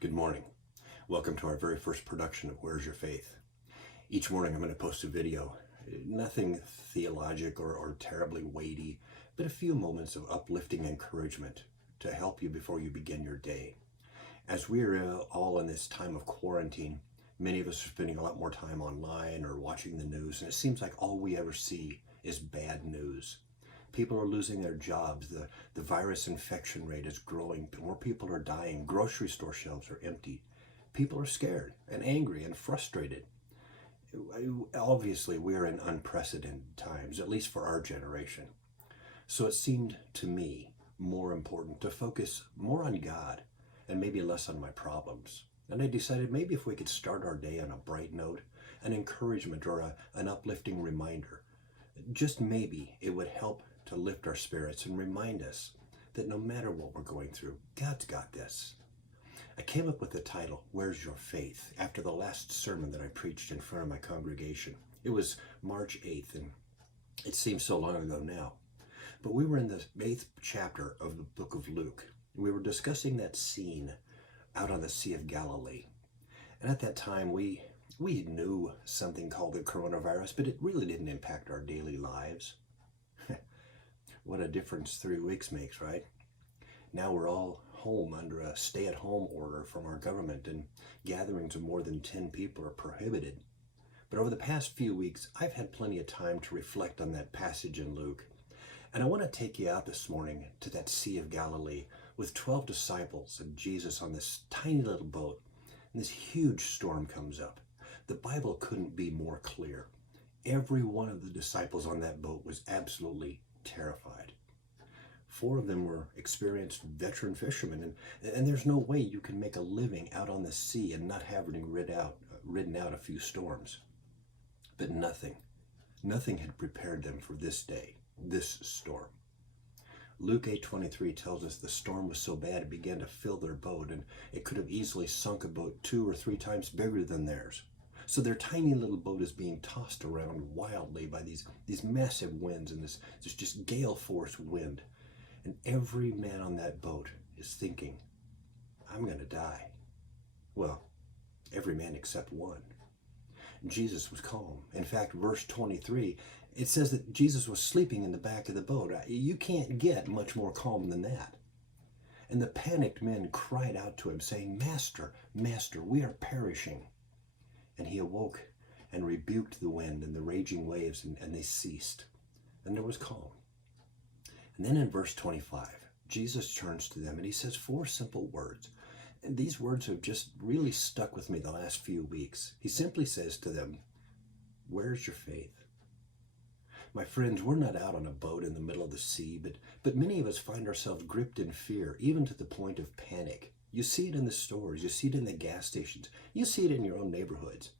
Good morning. Welcome to our very first production of Where's Your Faith? Each morning I'm going to post a video. Nothing theologic or terribly weighty, but a few moments of uplifting encouragement to help you before you begin your day. As we're all in this time of quarantine, many of us are spending a lot more time online or watching the news, and it seems like all we ever see is bad news. People are losing their jobs. The virus infection rate is growing. More people are dying. Grocery store shelves are empty. People are scared and angry and frustrated. Obviously, we're in unprecedented times, at least for our generation. So it seemed to me more important to focus more on God and maybe less on my problems. And I decided maybe if we could start our day on a bright note, an encouragement or an uplifting reminder, just maybe it would help to lift our spirits and remind us that no matter what we're going through, God's got this. I came up with the title, Where's Your Faith?, after the last sermon that I preached in front of my congregation. It was March 8th, and it seems so long ago now. But we were in the 8th chapter of the book of Luke. We were discussing that scene out on the Sea of Galilee. And at that time, we knew something called the coronavirus, but it really didn't impact our daily lives. What a difference 3 weeks makes, right? Now we're all home under a stay-at-home order from our government, and gatherings of more than 10 people are prohibited. But over the past few weeks, I've had plenty of time to reflect on that passage in Luke. And I want to take you out this morning to that Sea of Galilee with 12 disciples and Jesus on this tiny little boat. And this huge storm comes up. The Bible couldn't be more clear. Every one of the disciples on that boat was absolutely terrified. 4 of them were experienced veteran fishermen, and there's no way you can make a living out on the sea and not having ridden out a few storms. But nothing had prepared them for this day, this storm. Luke 8:23 tells us the storm was so bad it began to fill their boat, and it could have easily sunk a boat 2 or 3 times bigger than theirs. So their tiny little boat is being tossed around wildly by these massive winds and this just gale force wind. And every man on that boat is thinking, I'm going to die. Well, every man except one. Jesus was calm. In fact, verse 23, it says that Jesus was sleeping in the back of the boat. You can't get much more calm than that. And the panicked men cried out to him, saying, Master, Master, we are perishing. And he awoke and rebuked the wind and the raging waves, and they ceased. And there was calm. And then in verse 25, Jesus turns to them and he says 4 simple words. And these words have just really stuck with me the last few weeks. He simply says to them, Where's your faith? My friends, we're not out on a boat in the middle of the sea, but many of us find ourselves gripped in fear, even to the point of panic. You see it in the stores, you see it in the gas stations, you see it in your own neighborhoods.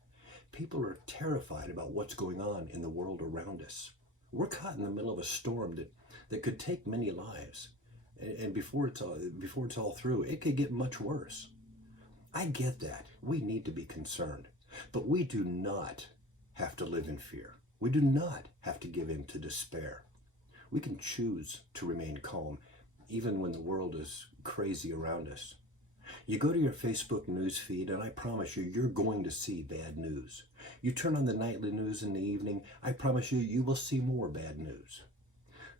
People are terrified about what's going on in the world around us. We're caught in the middle of a storm that could take many lives. And before it's all through, it could get much worse. I get that. We need to be concerned. But we do not have to live in fear. We do not have to give in to despair. We can choose to remain calm, even when the world is crazy around us. You go to your Facebook news feed, and I promise you, you're going to see bad news. You turn on the nightly news in the evening, I promise you, you will see more bad news.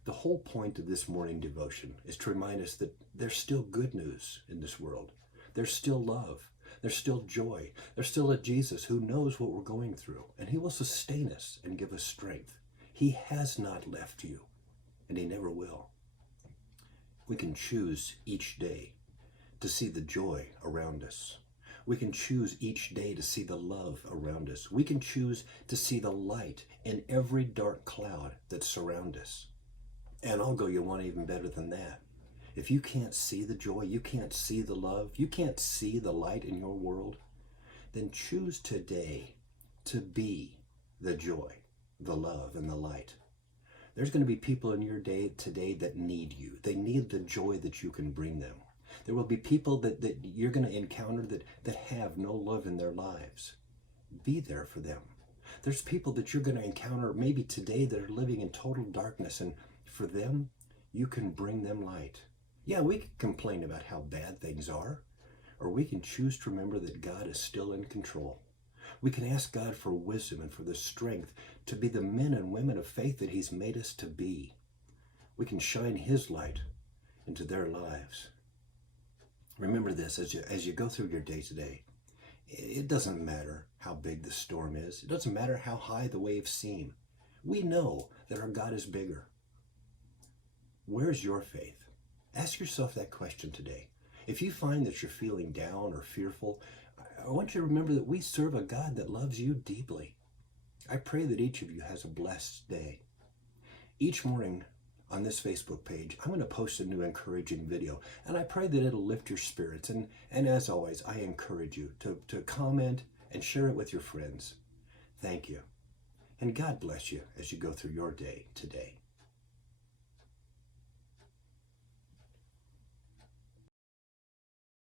The whole point of this morning devotion is to remind us that there's still good news in this world. There's still love. There's still joy. There's still a Jesus who knows what we're going through, and he will sustain us and give us strength. He has not left you, and he never will. We can choose each day to see the joy around us. We can choose each day to see the love around us. We can choose to see the light in every dark cloud that surrounds us. And I'll go you one even better than that. If you can't see the joy, you can't see the love, you can't see the light in your world, then choose today to be the joy, the love, and the light. There's going to be people in your day today that need you. They need the joy that you can bring them. There will be people that you're going to encounter that have no love in their lives. Be there for them. There's people that you're going to encounter maybe today that are living in total darkness, and for them, you can bring them light. Yeah, we can complain about how bad things are. or we can choose to remember that God is still in control. We can ask God for wisdom and for the strength to be the men and women of faith that He's made us to be. We can shine His light into their lives. Remember this as you go through your day today. It doesn't matter how big the storm is. It doesn't matter how high the waves seem. We know that our God is bigger. Where's your faith? Ask yourself that question today. If you find that you're feeling down or fearful, I want you to remember that we serve a God that loves you deeply. I pray that each of you has a blessed day. Each morning on this Facebook page, I'm going to post a new encouraging video, and I pray that it'll lift your spirits. And as always, I encourage you to comment and share it with your friends. Thank you. And God bless you as you go through your day today.